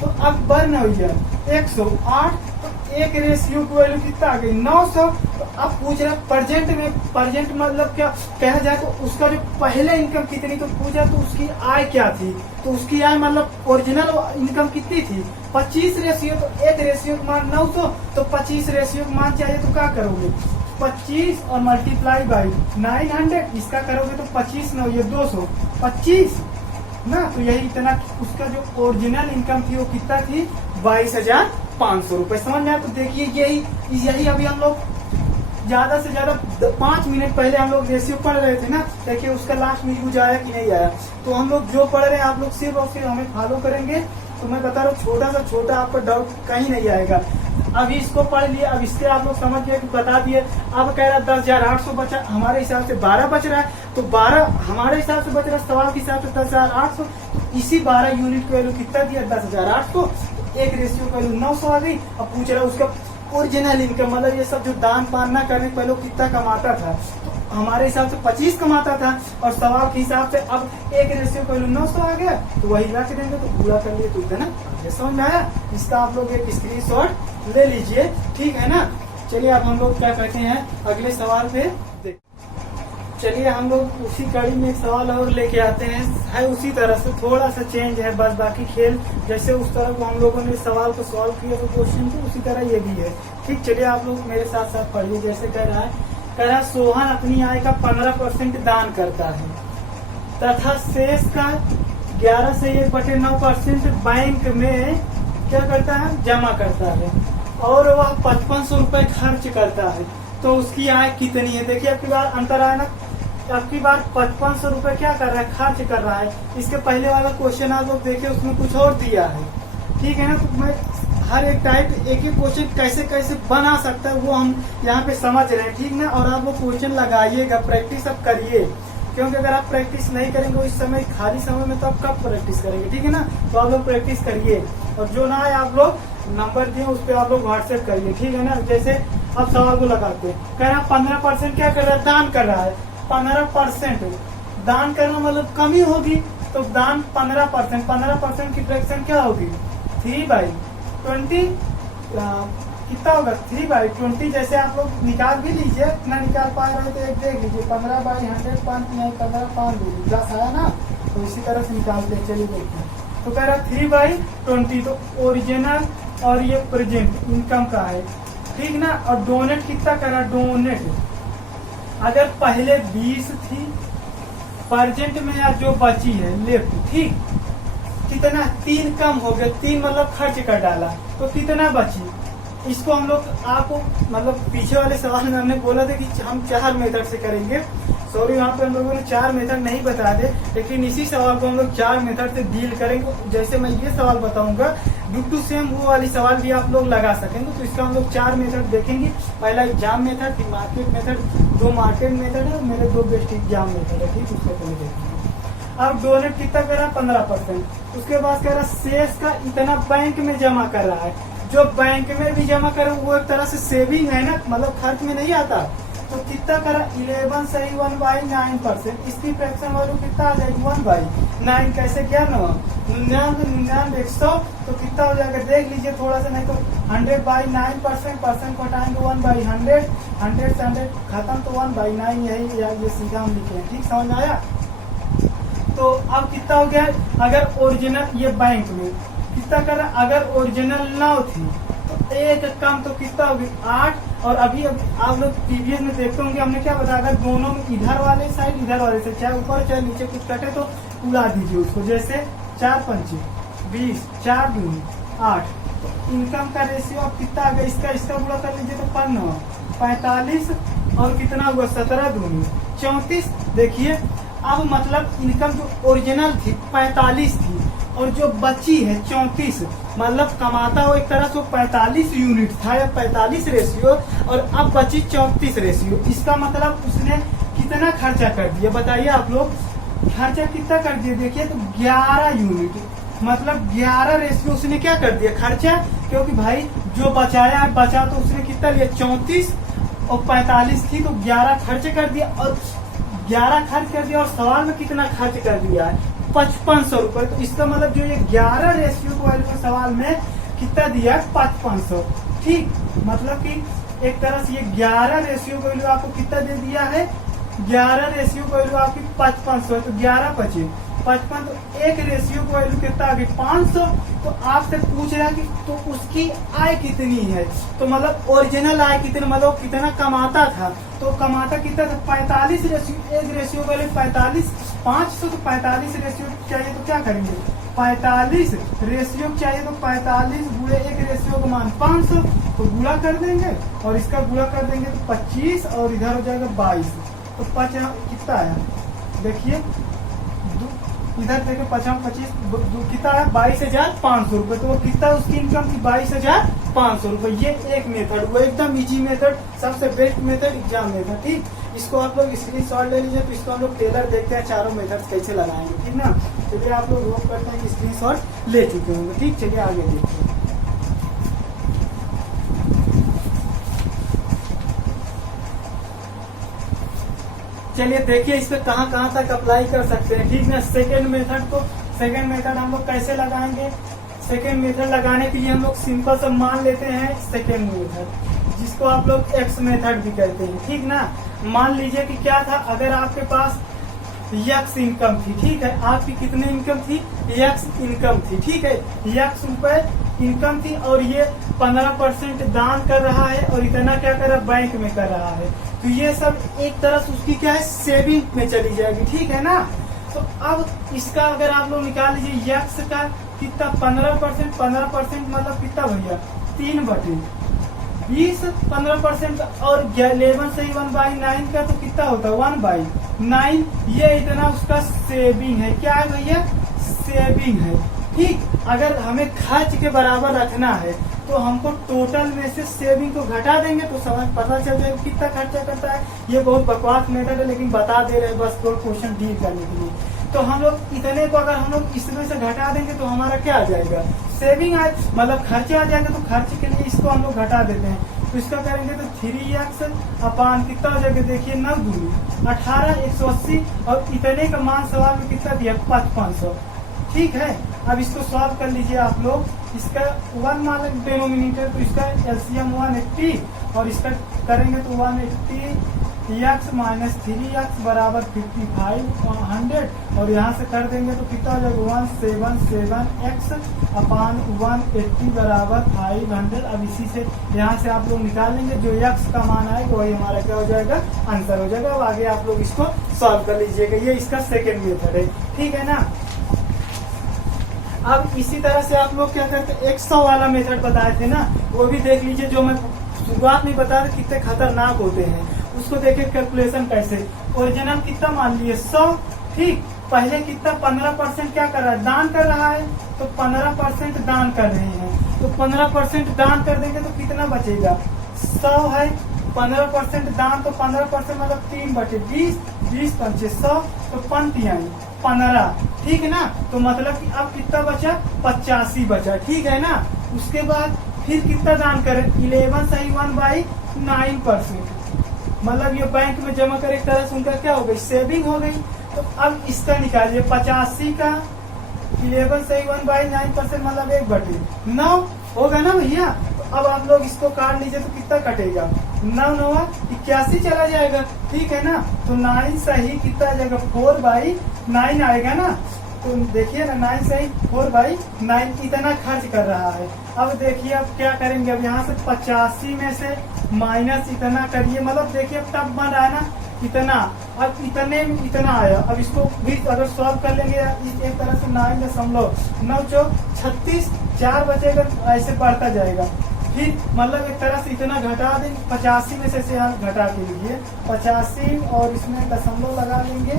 तो अब बर्न हो गया 108, तो एक रेशियो की वैल्यू कितना आ गई 900, तो अब पूछ रहा प्रेजेंट मतलब क्या कहा जाए, तो उसका जो पहले इनकम कितनी, तो पूछा तो उसकी आय क्या थी, तो उसकी आय मतलब ओरिजिनल इनकम कितनी थी 25 रेशियो, तो एक रेशियो का मान 900, तो 25 रेशियो का मान चाहिए, तो क्या करोगे 25 और मल्टीप्लाई बाई 900, इसका करोगे तो 25 9 ये 225 ना, तो यही इतना उसका जो ओरिजिनल इनकम थी वो कितना थी 22,500 रुपए, समझ में आया। तो देखिए यही अभी हम लोग ज्यादा से ज्यादा 5 मिनट पहले हम लोग रेशियो पढ़ रहे थे ना, देखिए उसका लास्ट में यूज आया कि नहीं आया। तो हम लोग जो पढ़ रहे हैं आप लोग सिर्फ और सिर्फ हमें फॉलो करेंगे, तो मैं बता रहा हूँ छोटा सा छोटा आपको डाउट कहीं नहीं आएगा। अभी इसको पढ़ लिए, अब इसके आप लोग समझ गए कि बता दिए। अब कह रहा 10,800 बचा, हमारे हिसाब से 12 बच रहा है, तो 12 हमारे हिसाब से बच रहा है, सवाल के हिसाब से 10,800। तो इसी 12 यूनिट की वैल्यू कितना दिया, 10,800। एक रेशियो की वैल्यू 900 आ गई। अब पूछ रहा है उसका ओरिजिनल इनकम, मतलब ये सब जो दान पान ना करने पहले कितना कमाता था, तो हमारे हिसाब से 25 कमाता था, और सवाल के हिसाब से अब एक रेशियो का 900 आ गया, तो वही रख देंगे, तो पूरा कर लिए, तो है ना। ये समझ में आया। इसका आप लोग एक स्क्रीनशॉट ले लीजिए, ठीक है ना। चलिए अब हम लोग क्या कहते हैं अगले सवाल पे देख। चलिए हम लोग उसी कड़ी में एक सवाल और लेके आते हैं, है उसी तरह से, थोड़ा सा चेंज है बस, बाकी खेल जैसे उस तरह को हम लोगों ने सवाल को सॉल्व किया तो क्वेश्चन को, उसी तरह ये भी है। ठीक, चलिए आप लोग मेरे साथ साथ पढ़िए। जैसे कह रहा है सोहन अपनी आय का 15% दान करता है तथा शेष का 11 से 1/9% बैंक में क्या करता है, जमा करता है, और वह 5500 रुपए खर्च करता है, तो उसकी आय कितनी है। देखिए अब की बार अंतर आया ना, अब की बार 5500 रुपए क्या कर रहा है, खर्च कर रहा है। इसके पहले वाला क्वेश्चन आप लोग देखिए, उसमें कुछ और दिया है, ठीक है ना। तो मैं हर एक टाइप एक एक क्वेश्चन कैसे कैसे बना सकता है वो हम यहाँ पे समझ रहे हैं, ठीक ना। और आप लोग क्वेश्चन लगाइएगा, प्रैक्टिस अब करिए, क्योंकि अगर आप प्रैक्टिस नहीं करेंगे इस समय खाली समय में, तो आप कब प्रैक्टिस करेंगे, ठीक है ना। तो आप लोग प्रैक्टिस करिए, और जो ना है आप लोग नंबर दिए उस पर आप लोग व्हाट्सएप करिए, ठीक है ना। जैसे अब सवाल को लगाते हैं, कह रहा 15% क्या कर रहा है, दान कर रहा है। 15% दान करना मतलब कमी होगी, तो दान 15% की फ्रैक्शन क्या होगी, 3/20। कितना होगा, 3/20। जैसे आप लोग निकाल भी लीजिए, इतना निकाल पा रहे तो एक देख लीजिए, 15/100 5 नहीं 15 प्लस आया ना, तो इसी तरह से निकालते हैं। चलिए देखते हैं, तो कह रहा 3/20, तो ओरिजिनल और ये प्रेजेंट इनकम का है, ठीक ना। और डोनेट कितना करा, डोनेट अगर पहले 20 थी, प्रेजेंट में या जो बची है लेफ्ट, ठीक, कितना 3 कम हो गया, 3 मतलब खर्च कर डाला, तो कितना बची। इसको हम लोग आपको मतलब पीछे वाले सवाल में हमने बोला था कि हम 4 मेथड से करेंगे, सॉरी वहाँ पे हम लोगों ने 4 मेथड नहीं बता दे, लेकिन इसी सवाल को हम लोग 4 मेथड से डील करेंगे। जैसे मैं ये सवाल बताऊंगा टू सेम वो वाली सवाल भी आप लोग लगा सकेंगे, तो इसका हम लोग 4 मेथड देखेंगे। पहला एग्जाम मेथड, फिर मार्केट मेथड, 2 मार्केट मेथड है, मेरे 2 बेस्ट एग्जाम मेथड है, ठीक, उसको पहले देखेंगे। अब डोनेट कितना कर रहा है, 15%। उसके बाद कह रहा शेष का इतना बैंक में जमा कर रहा है, जो बैंक में भी जमा करे वो एक तरह से सेविंग है ना, मतलब खर्च में नहीं आता। तो कितना करा, 11 सही 1/9%। इसकी फ्रैक्शन वैल्यू कितना आ जाएगी, 1/9। कैसे क्या ना 99 100, तो कितना हो जाएगा देख लीजिए थोड़ा सा, नहीं तो 100/9%, परसेंट घटाएंगे 1/100, 100 से 100 खत्म, तो 1/9 यही ये सीधा हम लिखे हैं, ठीक, समझ में आया। तो अब कितना हो गया, अगर ओरिजिनल ये बैंक में कितना कर रहा, अगर ओरिजिनल 9 थी तो एक कम, तो कितना होगी 8। और अभी आप लोग प्रीवियस में देखते होंगे हमने क्या बताया, अगर दोनों में इधर वाले साइड इधर वाले साइड, चाहे ऊपर चाहे नीचे कुछ कटे तो उड़ा दीजिए उसको। जैसे 4 पंचे 20, 4 दूनी 8, तो इनकम का रेशियो अब कितना आ गया, इसका पूरा कर लीजिए तो 45, और कितना हुआ 17 दूनी 34। देखिए अब मतलब इनकम जो ओरिजिनल थी 45 थी, और जो बची है 34, मतलब कमाता हो एक तरह से 45 यूनिट था या 45 रेशियो, और अब बची 34 रेशियो। इसका मतलब उसने कितना खर्चा कर दिया, बताइए आप लोग, खर्चा कितना कर दिया। देखिए तो 11 यूनिट, मतलब 11 रेशियो उसने क्या कर दिया खर्चा, क्योंकि भाई जो बचा तो उसने कितना लिया 34, और 45 थी तो 11 खर्च कर दिया, और 11 खर्च कर दिया, और सवाल में कितना खर्च कर दिया है 5500 रुपए। तो इसका मतलब जो ये 11 रेशियो को वैल्यू सवाल में कितना दिया 5500, ठीक, मतलब कि एक तरह से ये 11 रेशियो को वैल्यू आपको कितना दे दिया है, 11 रेशियो को वैल्यू आपकी 5500 है, तो 11 बचे 55, तो एक रेशियो को वैल्यू कितना आ गई 500। तो आपसे पूछ रहा है कि तो उसकी आय कितनी है, तो मतलब ओरिजिनल आय कितनी, मतलब कितना कमाता था, तो कमाता कितना था 45 रेशियो, एक रेशियो को वैल्यू 45, 500, तो 45 रेशियो चाहिए तो क्या करेंगे, 45 रेशियो चाहिए तो 45 गुणे एक रेशियो का मान 500, तो गुणा कर देंगे और इसका गुणा कर देंगे तो 25 और इधर हो जाएगा 22। तो 5 कितना आया देखिए, इधर देखिए 25 कितना है 22,500 रुपए। तो वो कितना उसकी इनकम थी 22,500 रुपए। ये एक मेथड हुआ, एकदम इजी मेथड, सबसे बेस्ट मेथड एग्जाम मेथड। ठीक, इसको आप लोग स्क्रीनशॉट ले लीजिए। तो इसको हम लोग टेलर देखते हैं चारों मेथड्स कैसे लगाएंगे, ठीक ना। चलिए आप लोग होप करते हैं कि स्क्रीनशॉट ले चुके होंगे। ठीक, चलिए आगे देखते हैं। चलिए देखिए इस पे कहाँ कहाँ तक अप्लाई कर सकते हैं, ठीक ना। सेकेंड मेथड हम लोग कैसे लगाएंगे। सेकेंड मेथड लगाने के लिए हम लोग सिंपल सा मान लेते हैं सेकेंड मेथड, जिसको आप लोग एक्स मेथड भी कहते हैं, ठीक ना। मान लीजिए कि क्या था, अगर आपके पास यक्स इनकम थी, ठीक है, आपकी कितनी इनकम थी, यक्स इनकम थी, ठीक है, यक्स रुपए इनकम थी और ये 15% दान कर रहा है और इतना क्या कर रहा है बैंक में कर रहा है। तो ये सब एक तरह से उसकी क्या है सेविंग में चली जाएगी, ठीक है ना। तो अब इसका अगर आप लोग निकाल लीजिए यक्स का कितना 15% मतलब कितना भैया 3/20 15% और 11 से 1/9 का तो कितना होता है 1/9। ये इतना उसका सेविंग है, क्या है भैया सेविंग है। ठीक, अगर हमें खर्च के बराबर रखना है तो हमको टोटल में से सेविंग को घटा देंगे तो समझ पता चल जाएगा कितना खर्चा करता है। ये बहुत बकवास मेथड है लेकिन बता दे रहे हैं बस कोई क्वेश्चन डील करने के लिए। तो हम लोग इतने को अगर हम लोग इसमें से घटा देंगे तो हमारा क्या आ जाएगा सेविंग आए, मतलब खर्चा आ जाएगा। तो खर्च के लिए इसको हम लोग घटा देते हैं। तो इसका करेंगे तो 3x अपान कितना हो जाएगा देखिए 9 दूनी 18 180 और इतने का मान सवाल में कितना दिया 5500। ठीक है, अब इसको सॉल्व कर लीजिए आप लोग। इसका 1 मान डिनोमिनेटर तो इसका एलसीएम 180 और इसका करेंगे तो 180 x माइनस 3x बराबर 5500 और यहाँ से कर देंगे तो कितना हो जाएगा 177x अपान 180 बराबर 500। अब इसी से यहाँ से आप लोग निकाल लेंगे जो x का मान आएगा वही हमारा क्या हो जाएगा आंसर हो जाएगा। अब आगे आप लोग इसको सॉल्व कर लीजिएगा। ये इसका सेकेंड मेथड है, ठीक है ना। अब इसी तरह से आप लोग क्या करते हैं 100 वाला मेथड बताए थे ना, वो भी देख लीजिए। जो मैं शुरुआत में बता रहा कितने खतरनाक होते हैं, उसको देखिए कैलकुलेशन कैसे। ओरिजिनल कितना मान लिए 100, ठीक, पहले कितना 15% क्या कर रहा है दान कर रहा है, तो 15% दान कर रहे हैं। तो 15% दान कर देंगे तो कितना बचेगा 100 है, 15% दान तो 15% मतलब 3/20 20 पंचे 100 तो 15, ठीक है ना। तो मतलब कि अब कितना बचा 85 बचा, ठीक है ना। उसके बाद फिर कितना दान करें 11 सही 1/9%, मतलब ये बैंक में जमा करे एक तरह से उनका क्या हो गई सेविंग हो गई। तो अब इसका निकालिए 85 का 11 सही 1/9% मतलब 1/9 होगा ना भैया। तो अब आप लोग इसको काट लीजिए तो कितना कटेगा 9 9 81 चला जाएगा, ठीक है ना। तो 9 सही कितना आ जाएगा 4/9 आएगा ना। तो देखिए ना 9 सही 4/9 इतना खर्च कर रहा है। अब देखिए अब क्या करेंगे, अब यहाँ से 85 में से माइनस इतना करिए, मतलब देखिए अब टब बन रहा है ना इतना, अब इतने में इतना आया। अब इसको भी अगर सॉल्व कर लेंगे एक तरह से 9.9 चौक 36 4 बचेगा, ऐसे बढ़ता जाएगा। फिर मतलब एक तरह से इतना घटा देंगे 85 में से यहाँ घटा के लीजिए 85 और इसमें दशमलव लगा लेंगे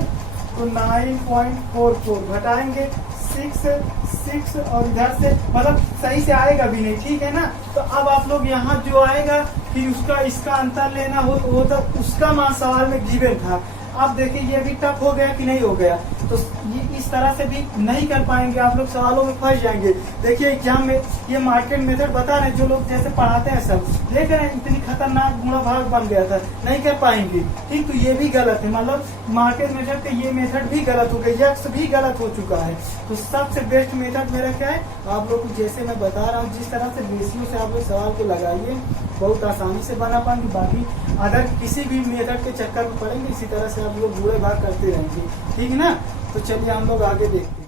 तो 9.44 घटाएंगे 6 और इधर से मतलब सही से आएगा भी नहीं, ठीक है ना। तो अब आप लोग यहाँ जो आएगा फिर उसका इसका अंतर लेना हो तो उसका मान सवाल में गिवन था। अब देखिए ये भी टफ हो गया कि नहीं हो गया, तो ये इस तरह से भी नहीं कर पाएंगे, आप लोग सवालों में फंस जाएंगे। देखिए एग्जाम में ये मार्केट मेथड बता रहे जो लोग जैसे पढ़ाते हैं सब लेकर इतनी खतरनाक गुणा भाग बन गया था, नहीं कर पाएंगे, ठीक। तो ये भी गलत है, मतलब मार्केट मेथड का ये मेथड भी गलत हो गया, यक्स भी गलत हो चुका है। तो सबसे बेस्ट मेथड मेरा क्या है, आप लोग को जैसे मैं बता रहा हूँ जिस तरह से रेशियो से आप लोग सवाल को लगाइए बहुत आसानी से बना पाएंगे। बाकी अगर किसी भी मेथड के चक्कर में पड़ेंगे इसी तरह से आप लोग बूढ़े भाग करते रहेंगे, ठीक है ना। तो चलिए हम लोग आगे देखते हैं।